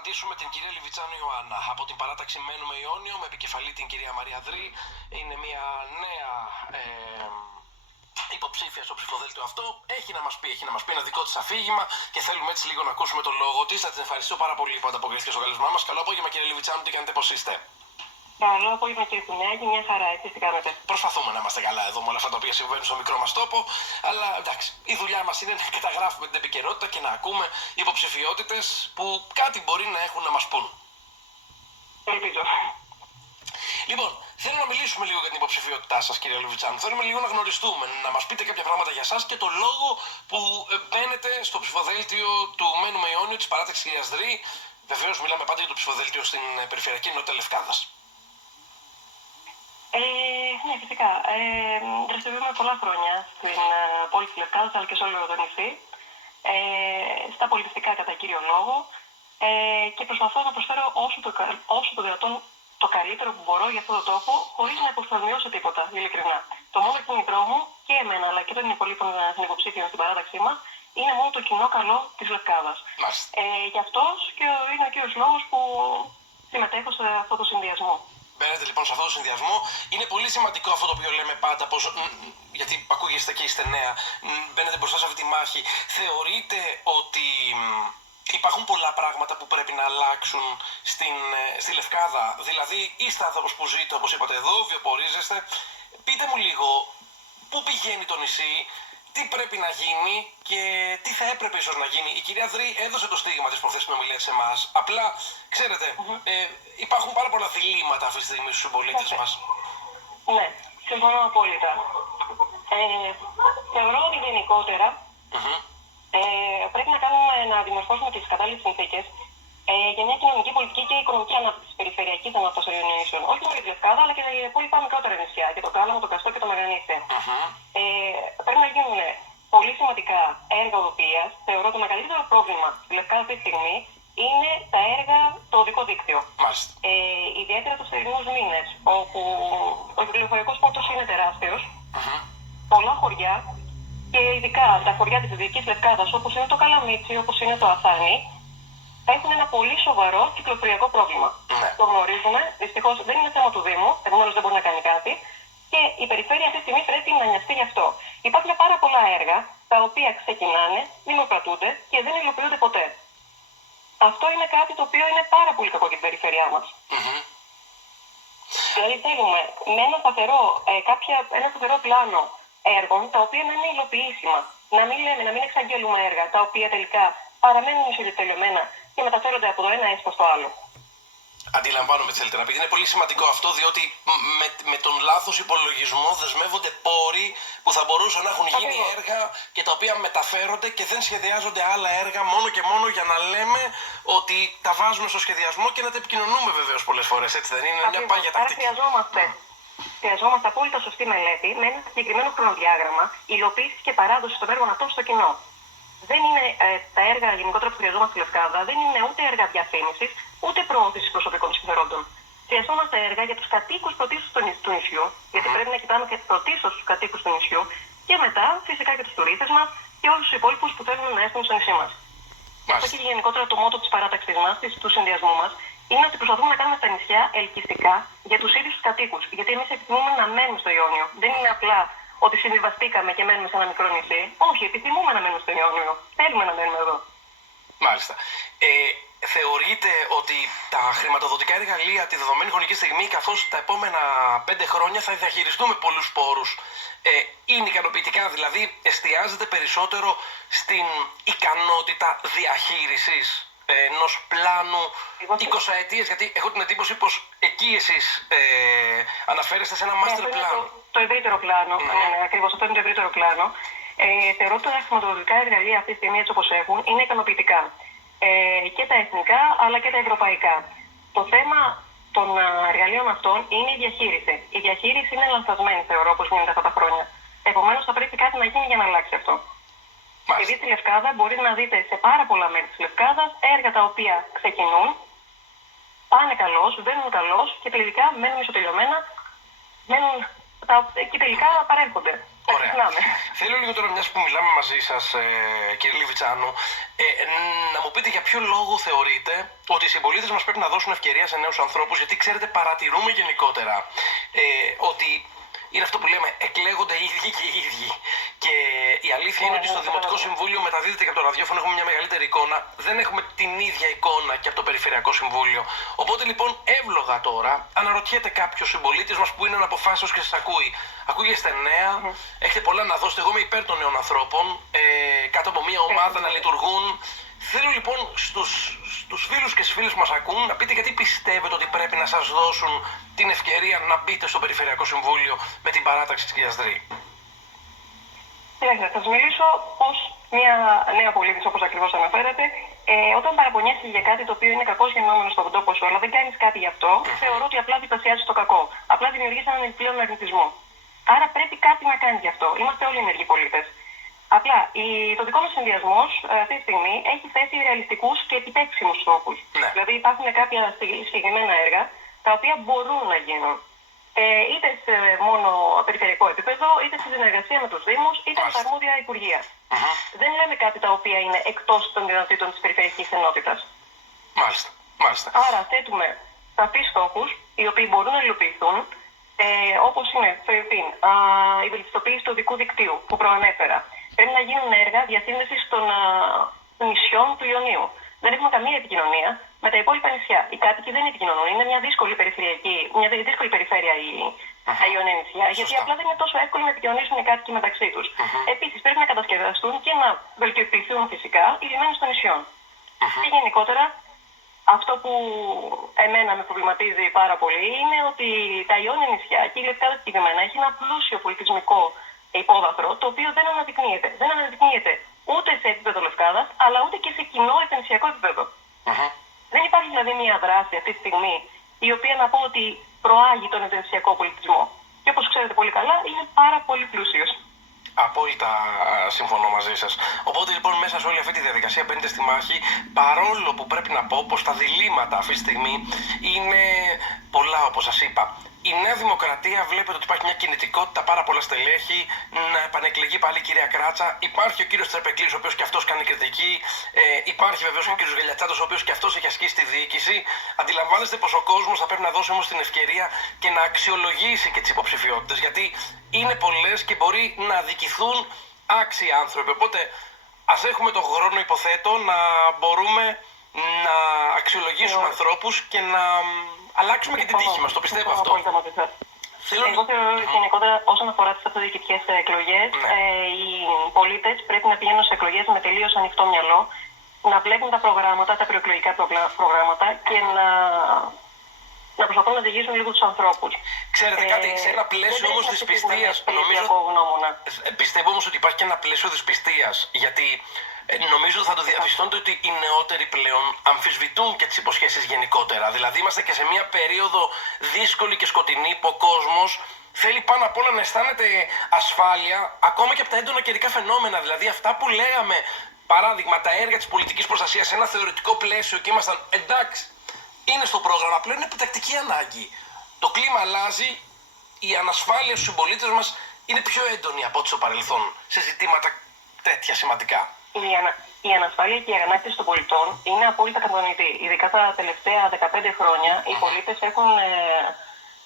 απαντήσουμε την κυρία Λιβιτσάνου Ιωάννα. Από την παράταξη Μένουμε Ιόνιο, με επικεφαλή την κυρία Μαρία Δρή. Είναι μια νέα υποψήφια στο ψηφοδέλτιο αυτό. Έχει να μας πει ένα δικό της αφήγημα και θέλουμε έτσι λίγο να ακούσουμε τον λόγο της. Θα την ευχαριστώ πάρα πολύ που ανταποκρίθηκε στο καλεσμά μας. Καλό απόγευμα, κύριε Λιβιτσάνου, τι κάνετε, πώς είστε? Καλό απόγευμα, κύριε Κουνιάκη, μια χαρά, εσείς τι κάνετε? Προσπαθούμε να είμαστε καλά εδώ με όλα αυτά τα οποία συμβαίνουν στο μικρό μας τόπο. Αλλά εντάξει, η δουλειά μας είναι να καταγράφουμε την επικαιρότητα και να ακούμε υποψηφιότητες που κάτι μπορεί να έχουν να μας πούν. Ελπίζω. Λοιπόν, θέλω να μιλήσουμε λίγο για την υποψηφιότητά σας, κύριε Λιβιτσάνου. Θέλουμε λίγο να γνωριστούμε, να μας πείτε κάποια πράγματα για σας και το λόγο που μπαίνετε στο ψηφοδέλτιο του Μένουμε Ιόνιο της παράταξης κυρίας Δρή. Βεβαίως, μιλάμε πάντα για το ψηφοδέλτιο στην περιφερειακή ενότητα Λευκάδας. Ναι, φυσικά. Δραστηριοποιούμε πολλά χρόνια στην πόλη της Λευκάδας, αλλά και σε όλο το νησί. Στα πολιτιστικά κατά κύριο λόγο. Και προσπαθώ να προσφέρω όσο το δυνατόν το καλύτερο που μπορώ για αυτόν τον τόπο, χωρίς να υποσταθμιώσω τίποτα, ειλικρινά. Το μόνο κίνητρό μου και εμένα, αλλά και των υπολείπων συνυποψήφιων στην παράταξή μας, είναι μόνο το κοινό καλό της Λευκάδας. Γι' αυτός και είναι ο κύριος λόγος που συμμετέχω σε αυτό το συνδυασμό. Μπαίνετε λοιπόν σε αυτό το συνδυασμό. Είναι πολύ σημαντικό αυτό το οποίο λέμε πάντα, γιατί ακούγεστε και είστε νέα, μπαίνετε μπροστά σε αυτή τη μάχη. Θεωρείτε ότι υπάρχουν πολλά πράγματα που πρέπει να αλλάξουν στη Λευκάδα? Δηλαδή, είστε άνθρωπος που ζείτε, όπως είπατε εδώ, βιοπορίζεστε. Πείτε μου λίγο, πού πηγαίνει το νησί, τι πρέπει να γίνει και τι θα έπρεπε ίσως να γίνει? Η κυρία Δρή έδωσε το στίγμα της προχθές στην ομιλία σε εμάς. Απλά, ξέρετε, υπάρχουν πάρα πολλά διλήμματα αυτή τη στιγμή στους συμπολίτες μας. Ναι, συμφωνώ απόλυτα. Θεωρώ ότι γενικότερα πρέπει να δημορφώσουμε τις κατάλληλες συνθήκες για μια κοινωνική, πολιτική και οικονομική ανάπτυξη περιφερειακής ανάπτυξης των νήσων. Όχι μόνο για τη Λευκάδα, αλλά και για τα υπόλοιπα μικρότερα νησιά, για το Κάλαμο, το Καστό και το Μεγανήσι. Πρέπει να γίνουν πολύ σημαντικά έργα οδοποιίας. Θεωρώ το μεγαλύτερο πρόβλημα στη Λευκάδα αυτή τη στιγμή είναι τα έργα στο οδικό δίκτυο. Ιδιαίτερα τους θερινούς μήνες, όπου ο κυκλοφοριακός φόρτος είναι τεράστιος. Πολλά χωριά, και ειδικά τα χωριά της Δυτικής Λευκάδας, όπως είναι το Καλαμίτσι, όπως είναι το Αθάνι, έχουν ένα πολύ σοβαρό κυκλοφοριακό πρόβλημα. Το γνωρίζουμε, δυστυχώς δεν είναι θέμα του Δήμου, επομένως δεν μπορεί να κάνει κάτι, και η περιφέρεια αυτή τη στιγμή πρέπει να νοιαστεί γι' αυτό. Υπάρχουν πάρα πολλά έργα τα οποία ξεκινάνε, δημοκρατούνται και δεν υλοποιούνται ποτέ. Αυτό είναι κάτι το οποίο είναι πάρα πολύ κακό για την περιφέρειά μας. Δηλαδή θέλουμε με ένα σταθερό πλάνο έργων τα οποία να είναι υλοποιήσιμα. Να μην εξαγγέλουμε έργα τα οποία τελικά παραμένουν μισοτελειωμένα και μεταφέρονται από το ένα έσπο στο άλλο. Αντιλαμβάνομαι τι θέλετε να πείτε. Είναι πολύ σημαντικό αυτό, διότι με τον λάθος υπολογισμό δεσμεύονται πόροι που θα μπορούσαν να έχουν γίνει έργα και τα οποία μεταφέρονται και δεν σχεδιάζονται άλλα έργα μόνο και μόνο για να λέμε ότι τα βάζουμε στο σχεδιασμό και να τα επικοινωνούμε βεβαίως πολλές φορές. Έτσι δεν είναι? Μια πάγια τακτική. Χρειαζόμαστε απόλυτα σωστή μελέτη με ένα συγκεκριμένο χρονοδιάγραμμα υλοποίηση και παράδοση των έργων αυτών στο κοινό. Δεν είναι τα έργα γενικότερα που χρειαζόμαστε στη Λευκάδα, δεν είναι ούτε έργα διαφήμισης, ούτε προώθηση προσωπικών συμφερόντων. Χρειαζόμαστε έργα για τους κατοίκους πρωτίστως του νησιού, γιατί πρέπει να κοιτάμε και πρωτίστως τους κατοίκους του νησιού, και μετά φυσικά και τους τουρίστες μας και όλους τους υπόλοιπους που θέλουν να έρθουν στο νησί μας. Αυτό και γενικότερα το μότο της παράταξης μας, του συνδυασμού μας, είναι ότι προσπαθούμε να κάνουμε τα νησιά ελκυστικά για τους ίδιους τους κατοίκους. Γιατί εμείς επιθυμούμε να μένουμε στο Ιόνιο. Δεν είναι απλά ότι συμβιβαστήκαμε και μένουμε σε ένα μικρό νησί. Όχι, επιθυμούμε να μένουμε στο Ιόνιο. Θέλουμε να μένουμε εδώ. Μάλιστα. Θεωρείτε ότι τα χρηματοδοτικά εργαλεία τη δεδομένη χρονική στιγμή, καθώς τα επόμενα 5 χρόνια θα διαχειριστούμε πολλούς πόρους, είναι ικανοποιητικά? Δηλαδή, εστιάζεται περισσότερο στην ικανότητα διαχείρισης ενός πλάνου 20 ετίες, γιατί έχω την εντύπωση πως εκεί εσείς αναφέρεστε σε ένα master plan. Το ευρύτερο πλάνο, ακριβώς αυτό είναι το ευρύτερο πλάνο. Θεωρώ ότι τα χρηματοδοτικά εργαλεία αυτή τη στιγμή, έτσι όπως έχουν, είναι ικανοποιητικά. Και τα εθνικά αλλά και τα ευρωπαϊκά. Το θέμα των εργαλείων αυτών είναι η διαχείριση. Η διαχείριση είναι λανθασμένη, θεωρώ, όπως γίνεται αυτά τα χρόνια. Επομένως, θα πρέπει κάτι να γίνει για να αλλάξει αυτό. Επειδή στη Λευκάδα μπορείτε να δείτε σε πάρα πολλά μέρη της Λευκάδας έργα τα οποία ξεκινούν, πάνε καλώς, βαίνουν καλώς και τελικά μένουν μισοτελειωμένα, και τελικά παρέρχονται. Ωραία. Θέλω λίγο τώρα, μιας που μιλάμε μαζί σας, κύριε Λιβιτσάνου, να μου πείτε για ποιο λόγο θεωρείτε ότι οι συμπολίτες μας πρέπει να δώσουν ευκαιρία σε νέους ανθρώπους, γιατί ξέρετε, παρατηρούμε γενικότερα ότι είναι αυτό που λέμε, εκλέγονται οι ίδιοι και οι ίδιοι. Και η αλήθεια είναι ότι στο Δημοτικό Συμβούλιο μεταδίδεται και από το ραδιόφωνο, έχουμε μια μεγαλύτερη εικόνα. Δεν έχουμε την ίδια εικόνα και από το Περιφερειακό Συμβούλιο. Οπότε λοιπόν, εύλογα τώρα, αναρωτιέται κάποιο συμπολίτη μας που είναι αναποφάσιστος και σας ακούει. Ακούγεστε νέα, έχετε πολλά να δώσετε. Εγώ είμαι υπέρ των νέων ανθρώπων, κάτω από μια ομάδα να λειτουργούν. Θέλω λοιπόν στους φίλους και στις φίλες που μας ακούν να πείτε γιατί πιστεύετε ότι πρέπει να σας δώσουν την ευκαιρία να μπείτε στο Περιφερειακό Συμβούλιο με την παράταξη της κυρίας Δρή. Κοιτάξτε, θα σας μιλήσω ως μια νέα πολίτης, όπως ακριβώς αναφέρατε. Όταν παραπονιέσαι για κάτι το οποίο είναι κακώς γεννόμενο στον τόπο σου, αλλά δεν κάνεις κάτι γι' αυτό, θεωρώ ότι απλά διπλασιάζεις το κακό. Απλά δημιουργείς έναν επιπλέον αρνητισμό. Άρα πρέπει κάτι να κάνεις γι' αυτό. Είμαστε όλοι ενεργοί πολίτες. Απλά, το δικό μας συνδυασμός αυτή τη στιγμή έχει θέσει ρεαλιστικούς και επιτέξιμους στόχους. Ναι. Δηλαδή υπάρχουν κάποια συγκεκριμένα έργα τα οποία μπορούν να γίνουν. Είτε σε μόνο περιφερειακό επίπεδο, είτε σε συνεργασία με τους Δήμους, είτε με τα αρμόδια Υπουργεία. Δεν λέμε κάτι τα οποία είναι εκτός των δυνατοτήτων της περιφερειακής ενότητας. Μάλιστα. Άρα θέτουμε σαφείς στόχους, οι οποίοι μπορούν να υλοποιηθούν, όπως είναι η βελτιστοποίηση του οδικού δικτύου που προανέφερα. Πρέπει να γίνουν έργα διασύνδεσης των νησιών του Ιωνίου. Δεν έχουμε καμία επικοινωνία με τα υπόλοιπα νησιά. Οι κάτοικοι δεν επικοινωνούν. Είναι μια δύσκολη περιφέρεια η Ιωνία νησιά, γιατί απλά δεν είναι τόσο εύκολο να επικοινωνήσουν οι κάτοικοι μεταξύ τους. Επίσης, πρέπει να κατασκευαστούν και να βελτιωθούν φυσικά οι λιμένες των νησιών. Και γενικότερα, αυτό που εμένα με προβληματίζει πάρα πολύ είναι ότι τα Ιόνια νησιά και η Λευκάδα συγκεκριμένα έχει ένα πλούσιο πολιτισμικό υπόβαθρο, το οποίο δεν αναδεικνύεται. Δεν αναδεικνύεται ούτε σε επίπεδο Λευκάδας, αλλά ούτε και σε κοινό επενδυσιακό επίπεδο. Δεν υπάρχει δηλαδή μια δράση αυτή τη στιγμή η οποία να πω ότι προάγει τον επενδυσιακό πολιτισμό. Και όπως ξέρετε πολύ καλά, είναι πάρα πολύ πλούσιος. Απόλυτα συμφωνώ μαζί σας. Οπότε λοιπόν μέσα σε όλη αυτή τη διαδικασία μπαίνετε στη μάχη, παρόλο που πρέπει να πω πως τα διλήμματα αυτή τη στιγμή είναι πολλά, όπως σας είπα. Η Νέα Δημοκρατία βλέπετε ότι υπάρχει μια κινητικότητα, πάρα πολλά στελέχη, να επανεκλεγεί πάλι η κυρία Κράτσα. Υπάρχει ο κύριος Τρεπεκλής, ο οποίος και αυτός κάνει κριτική. Υπάρχει βεβαίως ο κύριος Γελιατσάτος, ο οποίος και αυτός έχει ασκήσει τη διοίκηση. Αντιλαμβάνεστε πως ο κόσμος θα πρέπει να δώσει όμως την ευκαιρία και να αξιολογήσει και τις υποψηφιότητες. Γιατί είναι πολλές και μπορεί να αδικηθούν άξιοι άνθρωποι. Οπότε ας έχουμε τον χρόνο, υποθέτω, να μπορούμε να αξιολογήσουμε ανθρώπους και να αλλάξουμε και την τύχη μας. Το πιστεύω αυτό. Εγώ θεωρώ γενικότερα όσον αφορά τις αυτοδιοικητικές εκλογές, οι πολίτες πρέπει να πηγαίνουν σε εκλογές με τελείως ανοιχτό μυαλό, να βλέπουν τα προγράμματα, τα προεκλογικά προγράμματα και να προσπαθούν να διηγήσουν λίγο τους ανθρώπους. Ξέρετε κάτι, σε ένα πλαίσιο όμως δυσπιστίας, πιστεύω όμως ότι υπάρχει και ένα πλαίσιο δυσπιστίας, γιατί νομίζω θα το διαπιστώνετε ότι οι νεότεροι πλέον αμφισβητούν και τις υποσχέσεις γενικότερα. Δηλαδή είμαστε και σε μια περίοδο δύσκολη και σκοτεινή που ο κόσμος θέλει πάνω απ' όλα να αισθάνεται ασφάλεια, ακόμα και από τα έντονα καιρικά φαινόμενα. Δηλαδή αυτά που λέγαμε, παράδειγμα, τα έργα της πολιτικής προστασίας σε ένα θεωρητικό πλαίσιο και ήμασταν εντάξει, είναι στο πρόγραμμα, πλέον είναι επιτακτική ανάγκη. Το κλίμα αλλάζει, η ανασφάλεια στους συμπολίτες μας είναι πιο έντονη από ό,τι στο παρελθόν σε ζητήματα τέτοια σημαντικά. Η ανασφάλεια και η αγανάκτηση των πολιτών είναι απόλυτα κατανοητή. Ειδικά τα τελευταία 15 χρόνια οι πολίτες έχουν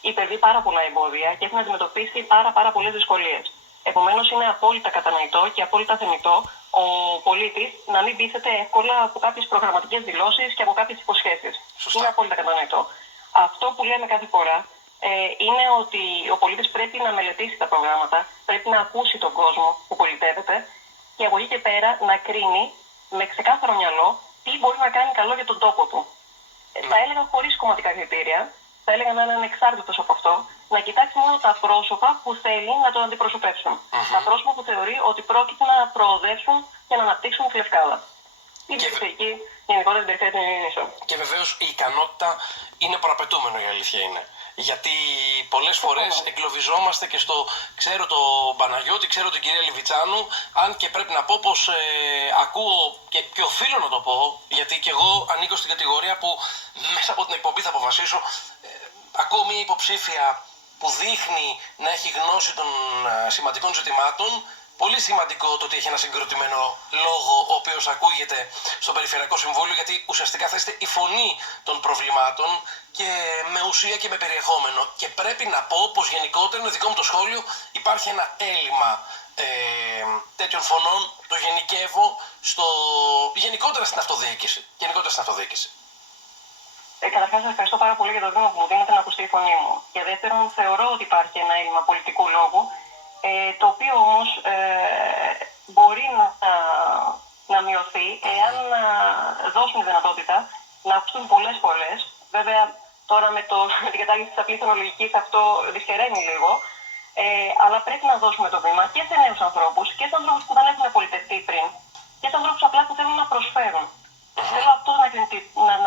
υπερβεί πάρα πολλά εμπόδια και έχουν αντιμετωπίσει πάρα πολλές δυσκολίες. Επομένως είναι απόλυτα κατανοητό και απόλυτα θεμιτό ο πολίτης να μην πείθεται εύκολα από κάποιες προγραμματικές δηλώσεις και από κάποιες υποσχέσεις. Σωστά. Είναι απόλυτα κατανοητό. Αυτό που λέμε κάθε φορά είναι ότι ο πολίτης πρέπει να μελετήσει τα προγράμματα, πρέπει να ακούσει τον κόσμο που πολιτεύεται και από εκεί και πέρα να κρίνει με ξεκάθαρο μυαλό τι μπορεί να κάνει καλό για τον τόπο του. Θα έλεγα χωρίς κομματικά κριτήρια, θα έλεγα να είναι ανεξάρτητος από αυτό, να κοιτάξει μόνο τα πρόσωπα που θέλει να τον αντιπροσωπεύσουν. Τα πρόσωπα που θεωρεί ότι πρόκειται να προοδεύσουν και να αναπτύξουν τη Λευκάδα. Την περιφερειακή, γενικότερα την περιφέρεια των Ιωνίων. Και βεβαίως η ικανότητα είναι προαπαιτούμενο, η αλήθεια είναι. Γιατί πολλές φορές εγκλωβιζόμαστε και στο ξέρω τον Παναγιώτη, ξέρω την κυρία Λιβιτσάνου, αν και πρέπει να πω πως ακούω και οφείλω να το πω, γιατί και εγώ ανήκω στην κατηγορία που μέσα από την εκπομπή θα αποφασίσω, ακούω μια υποψήφια που δείχνει να έχει γνώση των σημαντικών ζητημάτων. Πολύ σημαντικό το ότι έχει ένα συγκροτημένο λόγο, ο οποίος ακούγεται στο Περιφερειακό Συμβούλιο, γιατί ουσιαστικά θα είστε η φωνή των προβλημάτων και με ουσία και με περιεχόμενο. Και πρέπει να πω πως γενικότερα, είναι δικό μου το σχόλιο, υπάρχει ένα έλλειμμα τέτοιων φωνών, το γενικεύω γενικότερα στην αυτοδιοίκηση. Καταρχάς, σας ευχαριστώ πάρα πολύ για το βήμα που μου δίνετε να ακουστεί η φωνή μου. Και δεύτερον, θεωρώ ότι υπάρχει ένα έλλειμμα πολιτικού λόγου, το οποίο όμως μπορεί να μειωθεί εάν δώσουμε δυνατότητα να ακουστούν πολλές φωνές. Βέβαια, τώρα με την κατάργηση της απλής φωνολογικής αυτό δυσχεραίνει λίγο, αλλά πρέπει να δώσουμε το βήμα και σε νέους ανθρώπους και σε ανθρώπους που δεν έχουν πολιτευτεί πριν και σε ανθρώπους απλά που θέλουν να προσφέρουν. Θέλω αυτό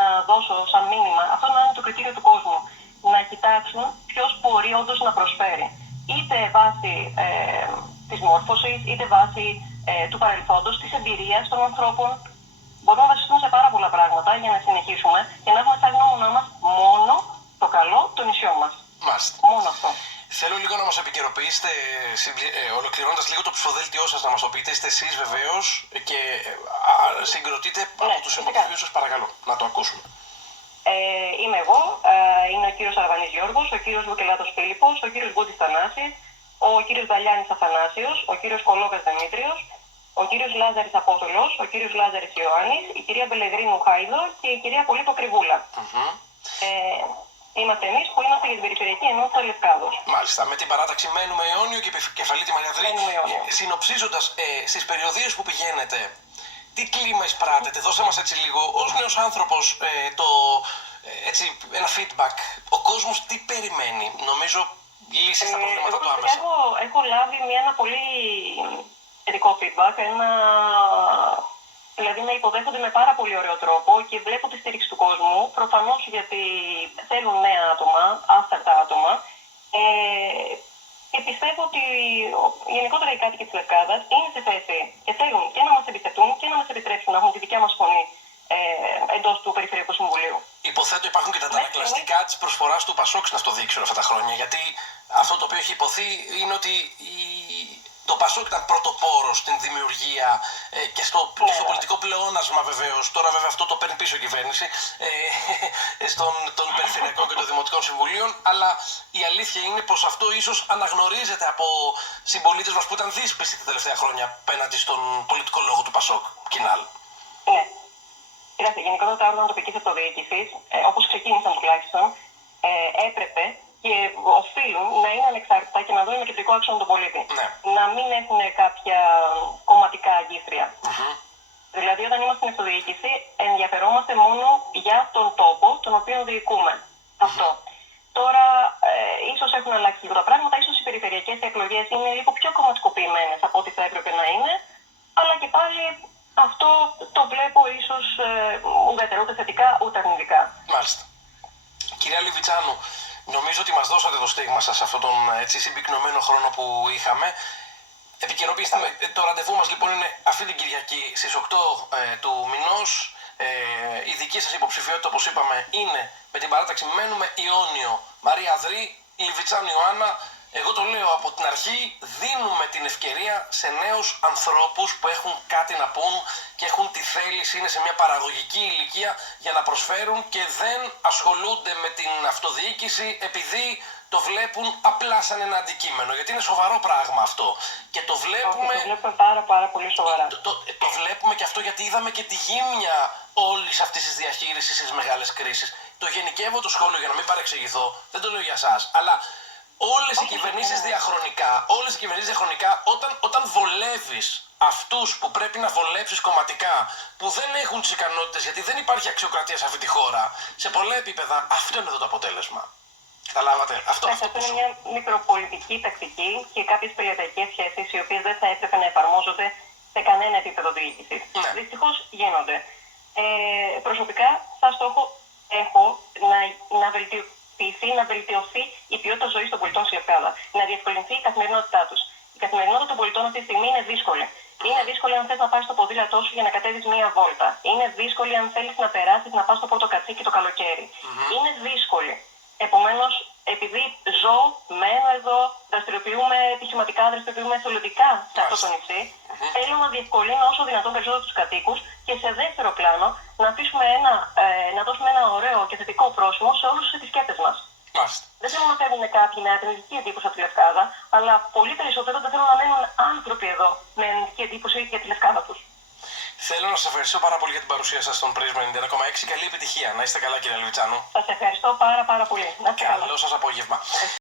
να δώσω σαν μήνυμα, αυτό να είναι το κριτήριο του κόσμου. Να κοιτάξουν ποιος μπορεί όντως να προσφέρει. Είτε βάσει της μόρφωσης, είτε βάσει του παρελθόντος, της εμπειρίας των ανθρώπων. Μπορούμε να βασιστούμε σε πάρα πολλά πράγματα για να συνεχίσουμε και να έχουμε σαν γνώμονά μας μόνο το καλό, το νησιό μας. Μάλιστα. Μόνο αυτό. Θέλω λίγο να μας επικαιροποιήσετε, ολοκληρώνοντας λίγο το ψηφοδέλτιό σας, να μας το πείτε. Είστε εσείς βεβαίως και συγκροτείτε από τους υποψηφίους σας, παρακαλώ, να το ακούσουμε. Είμαι εγώ, είναι ο κύριος Αρβανής Γιώργος, ο κύριος Βουκελάτος Φίλιππος, ο κύριος Γκούτης Θανάσης, ο κύριος Δαλιάνης Αθανάσιος, ο κύριος Κολόβας Δημήτριος, ο κύριος Λάζαρης Απόστολος, ο κύριος Λάζαρης Ιωάννης, η κυρία Μπελεγρίνου Χάιδο και η κυρία Πολύπο Κρυβούλα. Είμαστε εμείς που είμαστε για την Περιφερειακή Ενότητα Λευκάδος. Μάλιστα. Με την παράταξη μένουμε Αιώνιο και επικεφαλή τη Μαριαδρή. Συνοψίζοντας, στις περιοδίες που πηγαίνετε, τι κλίμα εισπράτετε, δώστε μας έτσι λίγο, ως νέος άνθρωπος, ένα feedback. Ο κόσμος τι περιμένει, νομίζω λύσεις στα προβλήματα του άμεσα. Έχω λάβει ένα πολύ θετικό feedback, δηλαδή με υποδέχονται με πάρα πολύ ωραίο τρόπο και βλέπω τη στήριξη του κόσμου, προφανώς γιατί θέλουν νέα άτομα, άφθαρτα άτομα. Και πιστεύω ότι γενικότερα οι κάτοικοι της Λευκάδας είναι σε θέση και θέλουν και να μας εμπιστευτούν και να μας επιτρέψουν να έχουν τη δικιά μας φωνή εντός του Περιφερειακού Συμβουλίου. Υποθέτω υπάρχουν και τα αντανακλαστικά της προσφοράς του Πασόκ στην αυτοδιοίκηση αυτά τα χρόνια. Γιατί αυτό το οποίο έχει υποθεί είναι ότι το Πασόκ ήταν πρωτοπόρος στην δημιουργία και στο πολιτικό πλεόνασμα βεβαίως. Τώρα βέβαια αυτό το παίρνει πίσω η κυβέρνηση των Περιφερειακών και των Δημοτικών Συμβουλίων. Αλλά η αλήθεια είναι πως αυτό ίσως αναγνωρίζεται από συμπολίτες μας που ήταν δύσπιστοι τα τελευταία χρόνια απέναντι στον πολιτικό λόγο του Πασόκ. Κινάλ. Ναι. Κοιτάξτε, γενικότερα τα όργανα τοπικής αυτοδιοίκησης, όπως ξεκίνησαν τουλάχιστον, έπρεπε και οφείλουν να είναι ανεξάρτητα και να δουν με κεντρικό άξονα τον πολίτη. Ναι. Να μην έχουν κάποια κομματικά αγκίστρια. Δηλαδή, όταν είμαστε στην αυτοδιοίκηση, ενδιαφερόμαστε μόνο για τον τόπο τον οποίο διοικούμε. Αυτό. Τώρα, ίσως έχουν αλλάξει λίγο τα πράγματα, ίσως οι περιφερειακές εκλογές είναι λίγο πιο κομματικοποιημένες από ό,τι θα έπρεπε να είναι, αλλά και πάλι αυτό το βλέπω ίσως ούτε θετικά ούτε αρνητικά. Μάλιστα. Κυρία Λιβιτσάνου, νομίζω ότι μας δώσατε το στίγμα σας σε αυτόν τον συμπυκνωμένο χρόνο που είχαμε. Επικαιροποιήστε με. Το ραντεβού μας λοιπόν είναι αυτή την Κυριακή στις 8 του μηνός. Η δική σας υποψηφιότητα, όπως είπαμε, είναι με την παράταξη μένουμε Ιόνιο Μαρία Δρή, Λιβιτσάνου Ιωάννα. Εγώ το λέω από την αρχή, δίνουμε την ευκαιρία σε νέους ανθρώπους που έχουν κάτι να πούν και έχουν τη θέληση, είναι σε μια παραγωγική ηλικία για να προσφέρουν και δεν ασχολούνται με την αυτοδιοίκηση επειδή το βλέπουν απλά σαν ένα αντικείμενο. Γιατί είναι σοβαρό πράγμα αυτό. Και το βλέπουμε. Το βλέπουμε πάρα πολύ σοβαρά. Το βλέπουμε και αυτό γιατί είδαμε και τη γύμνια όλης αυτής της διαχείρισης στις μεγάλες κρίσεις. Το γενικεύω το σχόλιο για να μην παρεξηγηθώ, δεν το λέω για εσάς, αλλά όλες οι κυβερνήσεις διαχρονικά, όταν βολεύεις αυτούς που πρέπει να βολέψεις κομματικά, που δεν έχουν τις ικανότητες, γιατί δεν υπάρχει αξιοκρατία σε αυτή τη χώρα, σε πολλά επίπεδα, αυτό είναι εδώ το αποτέλεσμα. Καταλάβατε, αυτό είναι μια μικροπολιτική τακτική και κάποιες περιοδιακές σχέσεις οι οποίες δεν θα έπρεπε να εφαρμόζονται σε κανένα επίπεδο διοίκησης. Ναι. Δυστυχώς γίνονται. Προσωπικά, σαν στόχο έχω να βελτιωθεί η ποιότητα ζωής των πολιτών στη Λευκάδα, να διευκολυνθεί η καθημερινότητά τους. Η καθημερινότητα των πολιτών αυτή τη στιγμή είναι δύσκολη. Είναι δύσκολη αν θες να πάρεις το ποδήλατό σου για να κατέβεις μία βόλτα. Είναι δύσκολη αν θέλεις να περάσεις να πας στο πρώτο κατσίκι το καλοκαίρι. Είναι δύσκολη. Επομένως, επειδή ζω, μένω εδώ, δραστηριοποιούμε επιχειρηματικά, δραστηριοποιούμε εθελοντικά σε αυτό το νησί, θέλω να διευκολύνω όσο δυνατόν περισσότερο τους κατοίκους και σε δεύτερο πλάνο να δώσουμε ένα ωραίο και θετικό πρόσημο σε όλους τους επισκέπτες μας. Μάλιστα. Δεν θέλω να φέρουν κάποιοι με αρνητική εντύπωση από τη Λευκάδα, αλλά πολύ περισσότερο δεν θέλω να μένουν άνθρωποι εδώ με αρνητική εντύπωση για τη Λευκάδα τους. Θέλω να σας ευχαριστώ πάρα πολύ για την παρουσία σας στον Πρίσμα 91,6. Καλή επιτυχία. Να είστε καλά, κύριε Λεβιτσάνου. Σας ευχαριστώ πάρα πολύ. Να είστε καλά. Καλό σας απόγευμα.